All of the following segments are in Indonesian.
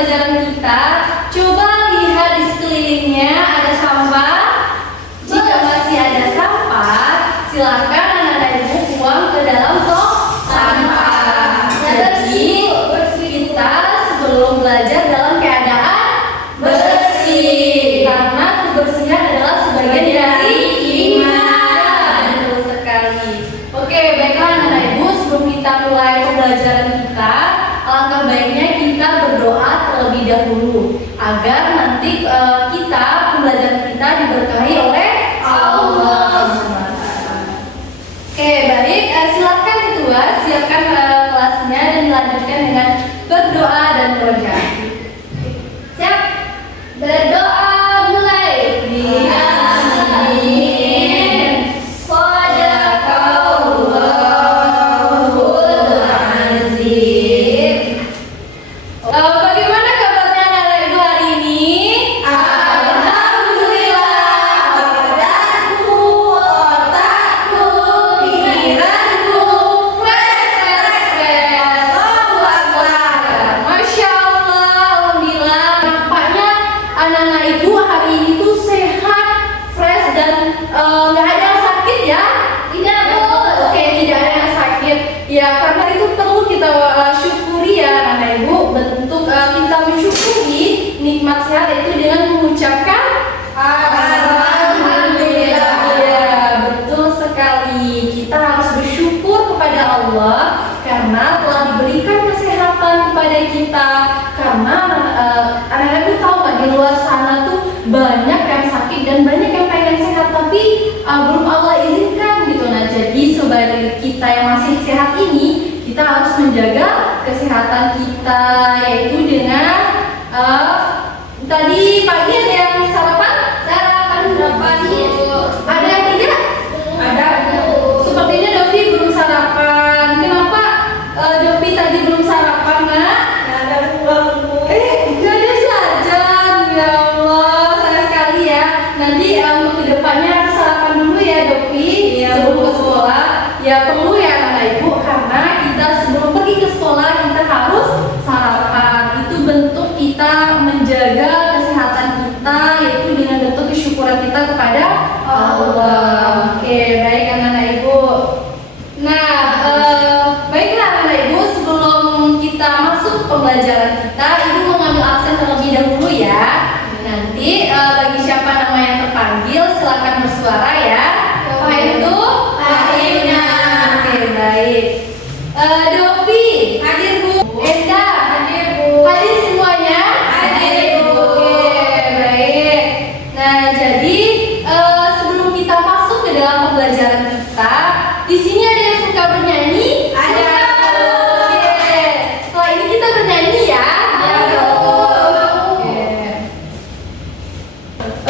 pembelajaran kita, coba lihat di sekelilingnya ada sampah. Jika masih ada sampah, silakan anak-anak ibu buang ke dalam tong sampah. Jadi kita sebelum belajar dalam keadaan bersih, karena kebersihan adalah sebagian dari iman. Betul sekali. Oke, baiklah anak-anak ibu, sebelum kita mulai pembelajaran kita, alangkah baiknya kita berdoa terlebih dahulu agar nanti pembelajaran kita diberkahi oleh Allah. Oke, baik. Silakan ketua siapkan kelasnya dan dilanjutkan dengan berdoa dan beroja. Siap? Berdoa mulai. Amin. Shadaqallahul azim. Bagaimana kabarnya anak-anak ibu hari ini? Alhamdulillah. Badanku, otakku, pikiranku fresh. Allahu Akbar. Masya Allah, alhamdulillah. Nampaknya anak-anak ibu hari ini tuh sehat, fresh dan nggak ada yang sakit ya? Tidak, Bu. Oke, tidak ada yang sakit. Ya, karena itu perlu kita syukuri ya anak-anak ibu. Bentuk kita mensyukuri nikmat sehat itu dengan mengucapkan Alhamdulillah. Ya, betul sekali. Kita harus bersyukur kepada Allah karena telah diberikan kesehatan kepada kita. Karena anak-anak ibu tahu nggak, di luar sana tuh banyak yang sakit dan banyak yang pengen sehat tapi belum Allah izinkan gitu. Nah, jadi sebagai kita yang masih sehat ini, kita harus menjaga kesehatan kita, yaitu dengan tadi pagi ada yang sarapan? Pagi. Ada yang tidak? Ada. Sepertinya Dovi belum sarapan. Kenapa Dovi tadi belum sarapan, Nak? Nggak ada uang, Bu. Nggak ada jajan. Ya Allah, sayang sekali ya. Nanti untuk kedepannya harus sarapan dulu ya, Dovi. Sebelum ke sekolah. Ya perlu ya anak ibu, karena kita sebelum pergi ke sekolah kita harus sarapan. Itu bentuk kita menjaga kesehatan kita, yaitu dengan bentuk kesyukuran kita kepada Allah. Oke, baik anak-anak ibu. Nah, baiklah anak-anak ibu, sebelum kita masuk pembelajaran kita, ibu mau ngambil absen terlebih dahulu ya. Nanti bagi siapa nama yang terpanggil silakan bersuara ya. Itu akhirnya. Oke, baik. Dovi hadir, Bu. Enda hadir, Bu. Hadir semuanya? Hadir, Bu. Oke, baik. Nah, jadi sebelum kita masuk ke dalam pembelajaran kita, di sini ada yang suka bernyanyi? Ada. Oke. Setelah ini kita bernyanyi ya.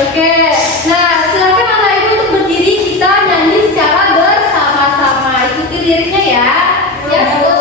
Oke. Nah, silakan anak ibu untuk berdiri, kita nyanyi secara bersama-sama. Ikuti liriknya ya. Siap, Bu.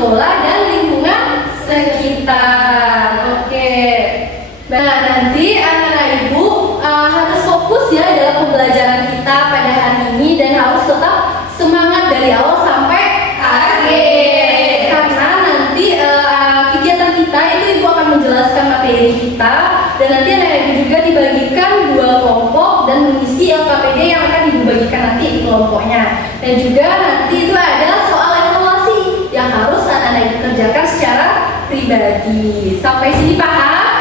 sekolah dan lingkungan sekitar. Oke. Nah, nanti anak-anak ibu harus fokus ya dalam pembelajaran kita pada hari ini dan harus tetap semangat dari awal sampai akhir. Karena nanti kegiatan kita itu ibu akan menjelaskan materi kita dan nanti anak-anak ibu juga dibagikan 2 kelompok dan mengisi LKPD yang akan ibu bagikan nanti di kelompoknya. Dan juga nanti itu ada soal evaluasi yang harus anak-anak ibu kerjakan secara pribadi. Sampai sini paham?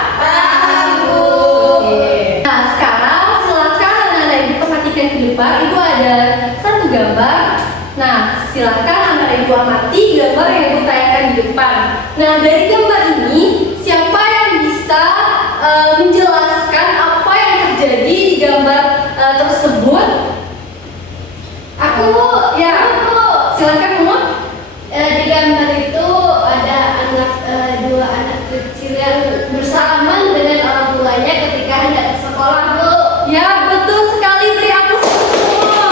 Ke depan ibu ada satu gambar. Nah, silakan anak ibu amati gambar yang ibu tayangkan di depan. Nah, dari gambar ini siapa yang bisa menjelaskan apa yang terjadi di gambar tersebut? Aku, ya. Silakan Mumut. Di gambar itu ada dua anak kecil yang bersalaman dengan orang tuanya ketika hendak ke sekolah, Bu. Ya, betul sekali, beri aku semua.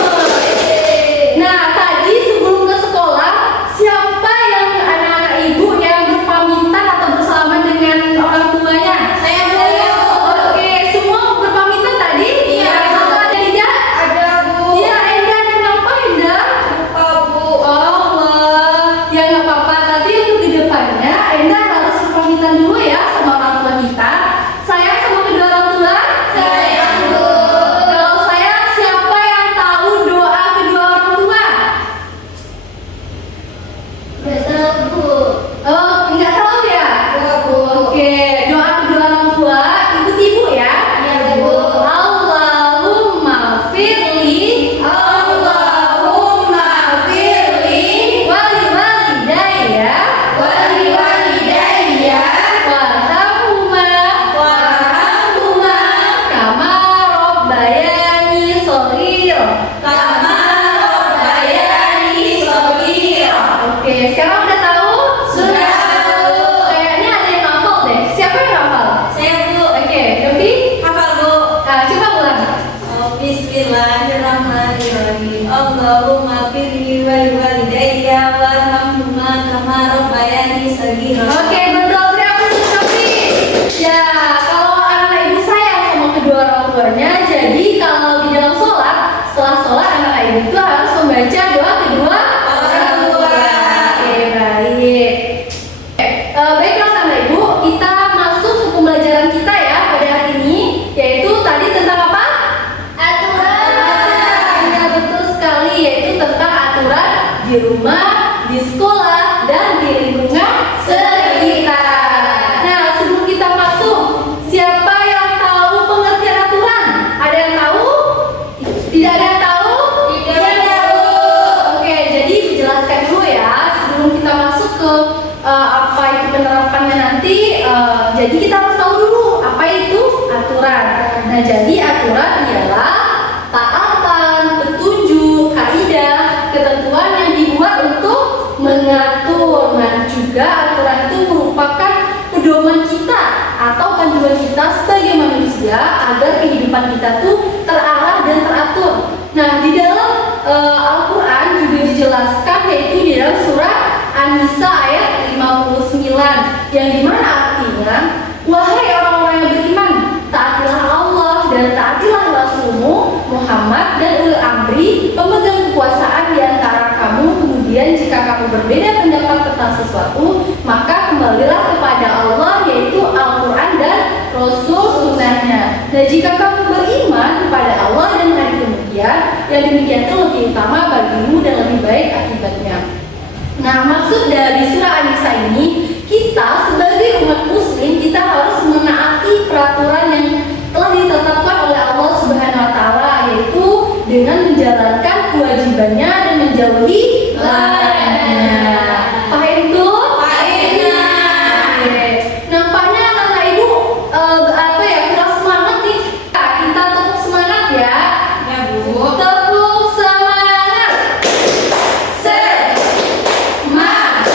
Nah, tadi sebelum ke sekolah, siapa yang anak-anak ibu yang berpamitan atau bersalaman dengan orang tuanya? Saya. Oke, semua berpamitan tadi? Iya. Atau ada tidak? Ada, Bu. Iya, Enda, kenapa Enda? Lupa, Bu. Allah, ya nggak apa-apa. Tapi untuk kedepannya, Enda harus berpamitan dulu ya sama orang tua kita. Sayang sama kedua orang tua. Sayang, Bu. Kalau saya, siapa yang tahu doa kedua orang tua? Nggak tahu, Bu. Oh, nggak tahu ya? Nggak, Bu. Oke, doa kedua orang tua, ikut ibu ya. Iya, Bu. Allahumma firli Allahumma firli wali walidayya wali walidayya warhamhuma warhamhuma kama rabbayani shaghira. kama rabbayani shaghira. Oke, sekarang udah tahu? Sudah tahu. Kayaknya ada yang hafal deh. Siapa yang hafal? Saya, Bu. Oke, Yofi? Hafal, Bu. Coba ulang. Bismillahirrahmanirrahim. Allahumma firli wali walidayya warhamhuma kama rabbayani shaghira. Oke, betul. Beri aku Yofi. Ya, kalau anak ibu sayang sama kedua orang tuanya, jadi kalau di dalam sholat, setelah sholat anak ibu itu harus membaca doa kedua Orang tua. Oke, baik. Baiklah anak ibu, kita masuk ke pembelajaran kita ya pada hari ini, yaitu tadi tentang apa? Aturan. Ya, betul sekali, yaitu tentang aturan di rumah, di sekolah, dan di lingkungan sekitar. Nah, sebelum kita masuk, siapa yang tahu pengertian aturan? Ada yang tahu? Tidak ada yang tahu? Tidak tahu. Oke, jadi dijelaskan dulu ya sebelum kita masuk ke apa itu penerapannya nanti. Jadi kita harus tahu dulu apa itu aturan. Nah, jadi aturan ialah taatan, petunjuk, kaidah, ketentuan yang dibuat untuk mengatur. Nah, juga aturan itu merupakan pedoman kita atau panduan kita sebagai manusia agar kehidupan kita tuh terarah dan teratur. Nah, di dalam Al-Quran juga dijelaskan, yaitu di dalam surat An-Nisa ayat 59, yang dimana artinya, wahai orang-orang yang beriman, taatilah Allah dan taatilah Rasulmu Muhammad dan ulil amri, pemegang kekuasaan di antara kamu. Kemudian jika kamu berbeda pendapat tentang sesuatu, maka kembalilah kepada Allah, yaitu Al-Quran dan Rasul sunnahnya. Nah, jika kamu beriman kepada Allah dan hari kemudian, yang demikian itu lebih utama bagimu dan lebih baik akibatnya. Nah, maksud dari surah An-Nisa ini, kita sebagai umat muslim, kita harus menaati peraturan yang telah ditetapkan oleh Allah Subhanahu wa taala, yaitu dengan menjalankan kewajibannya dan menjauhi larangannya. Paham tuh? Oke. Nampaknya anak-anak ibu kurang semangat nih. Nah, kita tetap semangat ya. Ya, Bu. Tepuk semangat. Semangat.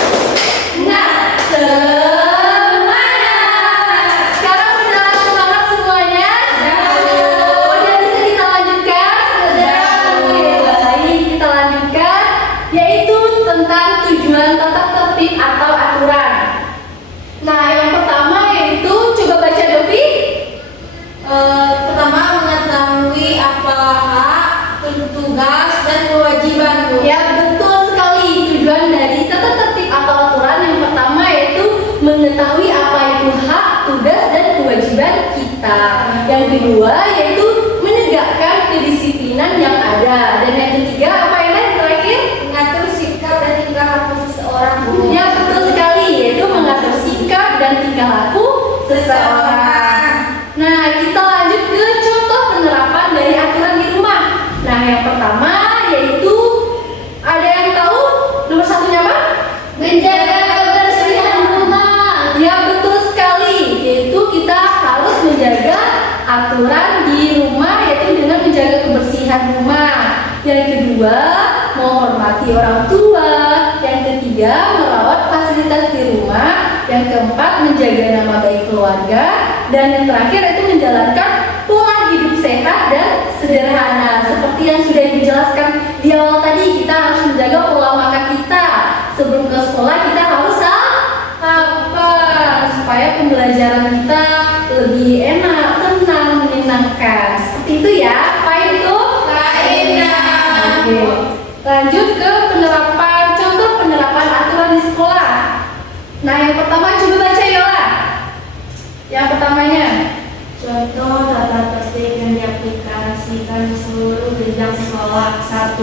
Sekarang udah semangat kita. Yang kedua yaitu menegakkan kedisiplinan yang ada. Dan yang ketiga apa yang terakhir? Mengatur sikap dan tingkah laku seseorang. Ya betul sekali, yaitu mengatur sikap dan tingkah laku seseorang. Nah, kita lanjut ke contoh penerapan dari aturan di rumah. Nah, yang pertama yaitu ada yang tahu nomor satunya apa? Menjaga kebersihan rumah. Ya betul sekali, yaitu kita harus menjaga aturan di rumah yaitu dengan menjaga kebersihan rumah. Yang kedua, menghormati orang tua. Yang ketiga, merawat fasilitas di rumah. Yang keempat, menjaga nama baik keluarga. Dan yang terakhir itu menjalankan pola hidup sehat dan sederhana. Seperti yang sudah dijelaskan di awal tadi, kita harus menjaga pola makan kita. Sebelum ke sekolah kita harus apa? Supaya pembelajaran kita lebih enak, tenang, menyenangkan. Seperti itu ya, Pak itu? Oke. Lanjut ke contoh penerapan aturan di sekolah. Nah, yang pertama coba baca Yola. Yang pertamanya, Contoh tata tertib yang diaplikasikan di seluruh jenjang sekolah. 1.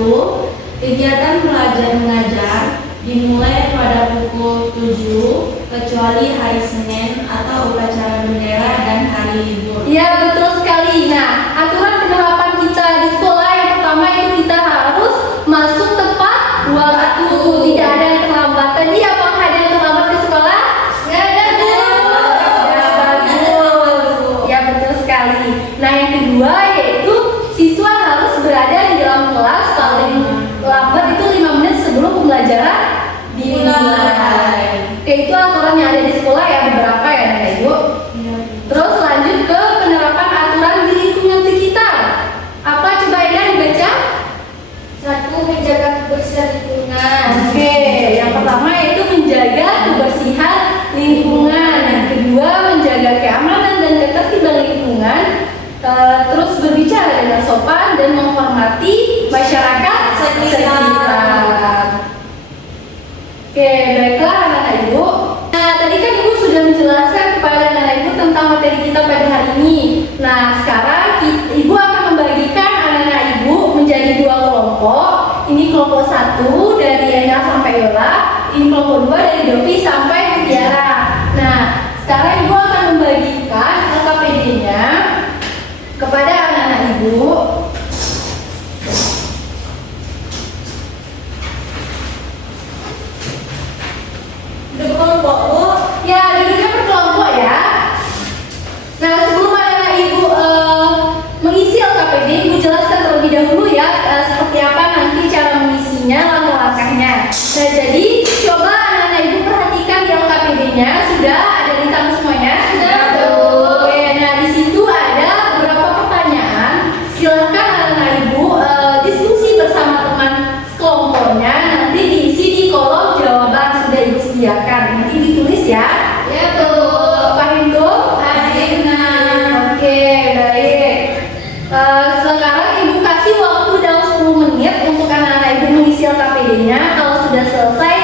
Kegiatan belajar mengajar dimulai pada pukul 7 kecuali hari Senin atau upacara bendera dan hari libur. ya betul sekali. Nah, aturan penerapan kita di sekolah yang pertama itu kita harus masuk tepat waktu. Tidak ada yang terlambat. Tadi apakah ada yang terlambat ke sekolah? Nggak ada, Bu. Ya bagus. Ya betul sekali. Nah, yang kedua yaitu siswa harus berada di dalam kelas paling lambat itu 5 menit sebelum pembelajaran dimulai. Oke, itu aturan yang ada di sekolah ya, beberapa ya Bapak Ibu. Terus lanjut ke penerapan aturan di lingkungan sekitar. Apa coba Eda dibaca? 1. Menjaga kebersihan lingkungan. Oke, yang pertama yaitu menjaga kebersihan lingkungan. Yang kedua menjaga keamanan dan ketertiban lingkungan. Terus berbicara dengan sopan dan menghormati masyarakat sekitar. Oke, baiklah anak-anak Ibu. Nah, tadi kan Ibu sudah menjelaskan kepada anak-anak Ibu tentang materi kita pada hari ini. Nah, sekarang Ibu akan membagikan anak-anak Ibu menjadi 2 kelompok. Ini kelompok 1 dari Ena sampai Yola. Ini kelompok 2 dari Dovi sampai Mutiara. Nah, sekarang Ibu akan membagikan LKPD-nya kepada anak-anak Ibu. Udah kelompok, Bu. Ya, duduknya per kelompok ya. Nah, sebelum anak-anak Ibu mengisi LKPD, Ibu jelaskan terlebih dahulu ya seperti apa nanti cara mengisinya, langkah-langkahnya. Nah, jadi coba anak-anak Ibu perhatikan di LKPD-nya. Sudah ada di tangan semuanya? Sudah, Bu. Oke, nah di situ ada beberapa pertanyaan. Silakan anak-anak Ibu diskusi bersama teman sekelompoknya. Nanti diisi di kolom jawaban sudah Ibu sediakan. Nanti ditulis ya. Ya, Bu. Paham tuh? Paham. Oke, baik. Sekarang Ibu kasih waktu dalam 10 menit untuk anak-anak Ibu mengisi LKPD-nya. Kalau sudah selesai,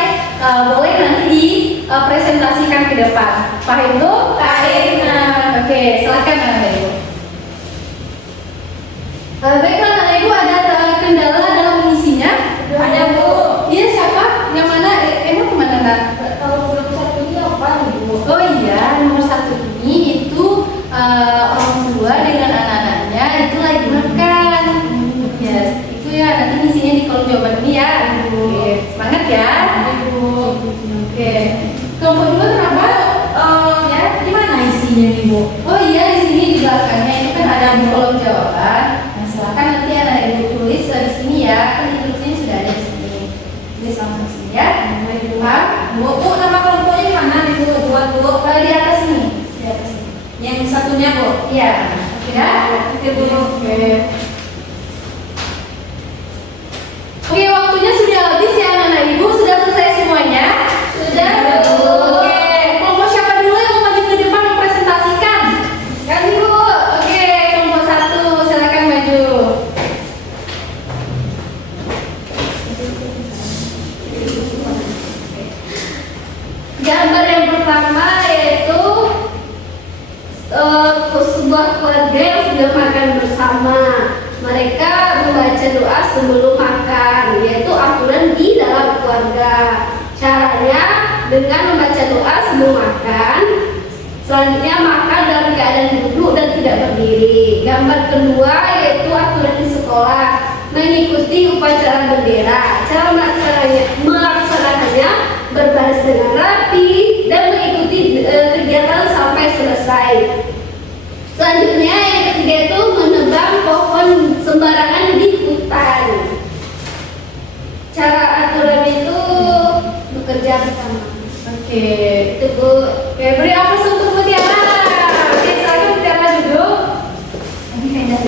boleh nanti dipresentasikan ke depan. Paham tuh? Paham. Oke, silakan anak-anak Ibu. Baiklah anak-anak Ibu, ada kendala dalam mengisinya? Ada, Bu. Iya, siapa? Yang mana? Emang kemana Kak? Nggak tahu belum satu ini apa nih, Bu? Oh iya, nomor 1 ini itu orang tua dengan anak-anaknya itu lagi makan. Ya, itu ya nanti isinya di kolom jawaban ini ya, Ibu. Semangat ya, Ibu. Oke. Kelompok 2 kenapa? Ya, Di mana isinya nih, Bu? oh iya di sini di belakangnya itu kan ada di kolom jawaban. Nah, silakan nanti anak Ibu tulis di sini ya. Kan ditulisnya sudah ada di sini. Tulis langsung sini ya. Ibu paham? Bu, nama kelompoknya di mana nih, Bu? Buat, Bu. Di atas ini. Di atas ini. Yang satunya, Bu. Iya. Ya. Oke, Bu. Oke. Oke, waktunya sudah habis ya anak-anak Ibu. Sudah selesai semuanya? Sudah, Bu. Oke, kelompok siapa dulu yang mau maju ke depan mempresentasikan? Ganti, Bu. Oke, kelompok 1 silakan maju. Gambar yang pertama yaitu sebuah keluarga yang sudah makan bersama. Mereka membaca doa sebelum makan, yaitu aturan di dalam keluarga. Caranya dengan membaca doa sebelum makan. Selanjutnya makan dalam keadaan duduk dan tidak berdiri. Gambar kedua yaitu aturan di sekolah, mengikuti upacara bendera. Cara melaksanakannya berbaris dengan rapi dan mengikuti kegiatan sampai selesai. Selanjutnya yang ketiga itu menebang pohon sembarangan di hutan. Cara aturan itu bekerja bersama. Oke. Itu Bu. Oke, beri aplaus untuk Mutiara. Oke, silakan Mutiara duduk.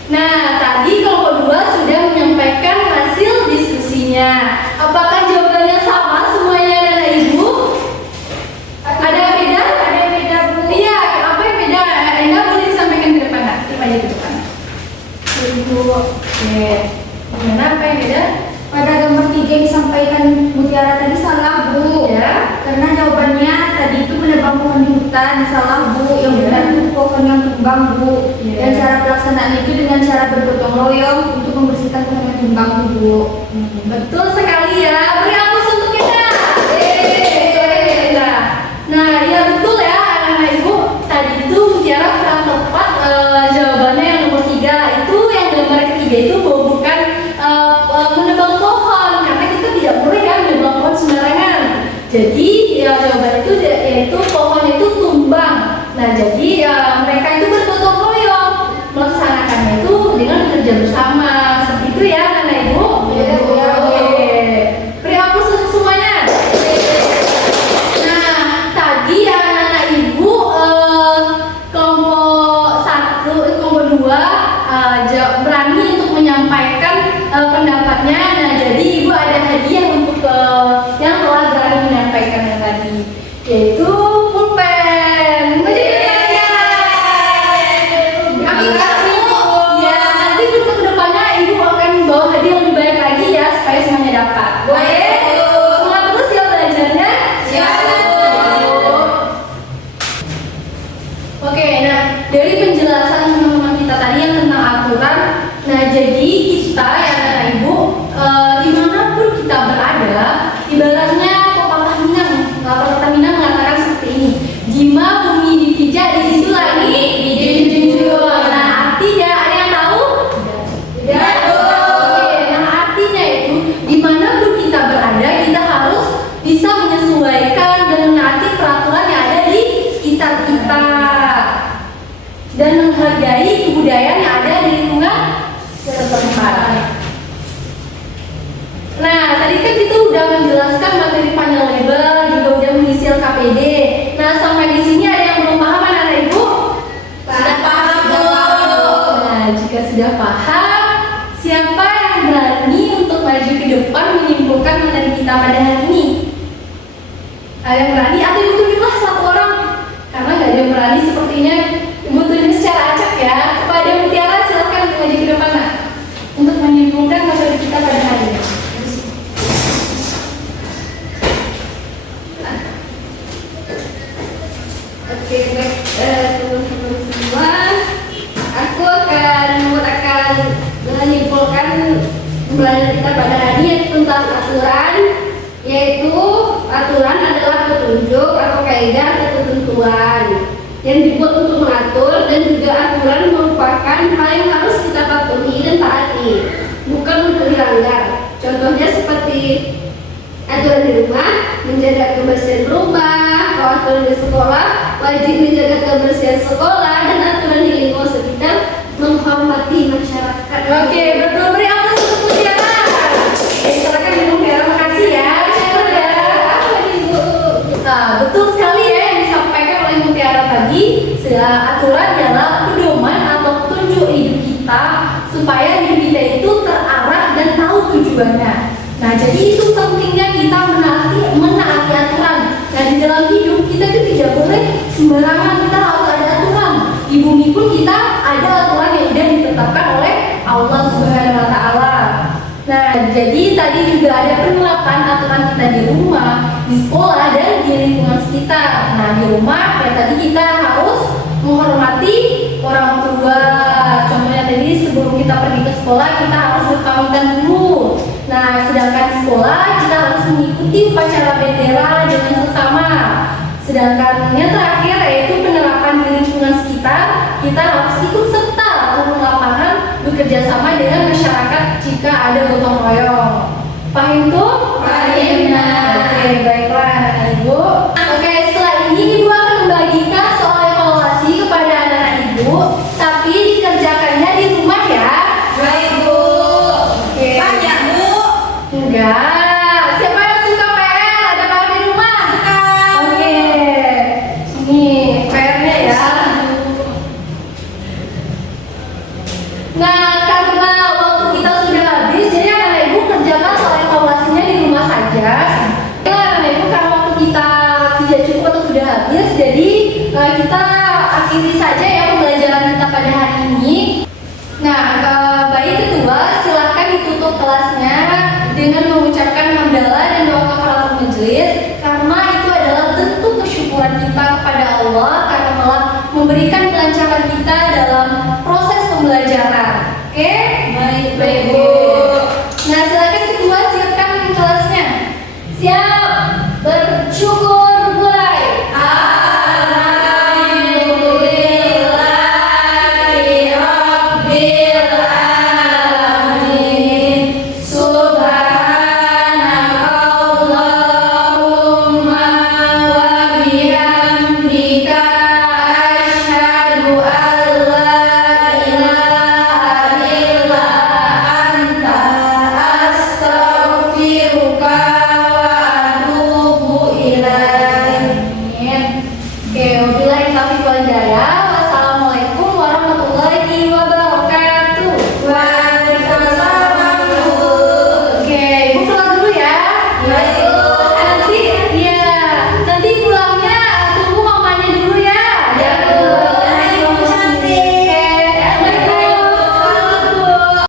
Nah, tadi kelompok 2 sudah menyampaikan hasil diskusinya. Apakah jawabannya sama semuanya anak ibu? Ada yang beda? Ada yang beda, Bu. Iya, apa yang beda? Enda boleh disampaikan ke depan, Nak. Coba aja ke depan. Bu. Oke. Gimana, apa yang beda? Pada gambar 3 yang disampaikan Mutiara tadi salah, Bu. Ya. Karena jawabannya tadi itu menebang pohon di hutan, salah, Bu. Yang benar itu pohon yang tumbang, Bu. Ya. Dan cara pelaksanaan itu dengan cara bergotong royong untuk membersihkan pohon yang tumbang, Bu. Betul sekali ya. Beri aplaus untuk kita. Silakan Enda. Nah, ya betul ya anak-anak ibu. Tadi itu Mutiara kurang tepat jawabannya yang nomor 3. Itu yang gambar ketiga itu bukan menebang pohon, karena kita tidak boleh kan menebang pohon sembarangan. Jadi ya jawaban itu yaitu pohon itu tumbang. Nah, jadi mereka itu bergotong royong melaksanakannya itu dengan bekerja bersama. Seperti itu ya anak-anak ibu. Iya, Bu. Oke. Beri aplaus untuk semuanya. Nah, tadi anak-anak ibu kelompok 1, kelompok 2 berani untuk menyampaikan pendapatnya. Nah, jadi ibu ada hadiah untuk yang telah berani menyampaikan yang tadi, yaitu pulpen. Kami kasih ya, nanti untuk kedepannya ibu akan bawa hadiah yang lebih banyak lagi ya supaya semuanya dapat. Boleh? Semangat terus ya belajarnya. Oke, nah dari penjelasan teman-teman kita tadi yang tentang aturan, nah jadi kita ya anak ibu dimanapun kita berada, ibaratnya pepatah Minang mengatakan seperti ini: jima bumi dipijak di situ lagi dijunjung. Nah artinya ada yang tahu? Tidak. Oke, nah artinya itu dimanapun kita berada kita harus bisa menyesuaikan dan menaati peraturan yang ada di sekitar kita dan menghargai kebudayaan yang ada di lingkungan setempat. Nah, tadi kan kita udah menjelaskan materi panjang lebar, juga udah mengisi LKPD. Nah, sampai di sini ada yang belum paham anak-anak ibu? Sudah paham, Bu. Nah, jika sudah paham, siapa yang berani untuk maju ke depan menyimpulkan materi kita pada hari ini? Ada yang berani? Atau ibu tunjuklah satu orang? Karena nggak ada yang berani sepertinya. Ibu tunjuk secara acak ya. Kepada Mutiara silakan untuk maju ke depan, Nak, untuk menyimpulkan materi kita pada hari ini. Oke, baik teman-teman semua, aku akan menyimpulkan pembelajaran kita pada hari ini tentang aturan, yaitu aturan adalah petunjuk atau kaidah atau ketentuan yang dibuat untuk mengatur, dan juga aturan merupakan hal yang harus kita patuhi dan taati, bukan untuk dilanggar. Contohnya seperti aturan di rumah, menjaga kebersihan rumah, kalau aturan di sekolah, wajib menjaga kebersihan sekolah, dan aturan di lingkungan sekitar, menghormati masyarakat. Oke, betul, beri aplaus untuk Mutiara. Silakan Ibu Mutiara, makasih ya. Betul sekali ya yang disampaikan oleh Mutiara tadi. Aturan adalah pedoman atau petunjuk hidup kita supaya hidup kita itu terarah dan tahu tujuannya. Nah, jadi itu pentingnya kita menaati aturan. Nah, di dalam hidup kita itu tidak boleh sembarangan, kita harus ada aturan. Di bumi pun kita ada aturan yang sudah ditetapkan oleh Allah Subhanahu wa Ta'ala. Nah, jadi tadi juga ada penerapan aturan kita di rumah, di sekolah, dan di lingkungan sekitar. Nah, di rumah ya tadi kita harus menghormati orang tua. Contohnya tadi sebelum kita pergi ke sekolah kita harus berpamitan dulu. Nah, sedangkan di sekolah kita harus mengikuti upacara bendera dengan sesama. Sedangkan yang terakhir yaitu penerapan di lingkungan sekitar, kita harus ikut serta turun lapangan bekerja sama dengan masyarakat jika ada gotong royong. Paham tuh? Paham. Oke, baiklah anak-anak ibu. Oke, setelah ini ibu akan membagikan soal evaluasi kepada anak-anak ibu, tapi dikerjakannya di rumah ya. Baik, Bu. Oke. Banyak, Bu. Enggak. Siapa yang suka PR? Ada PR di rumah? Oke. Ini PR-nya ya. Nah,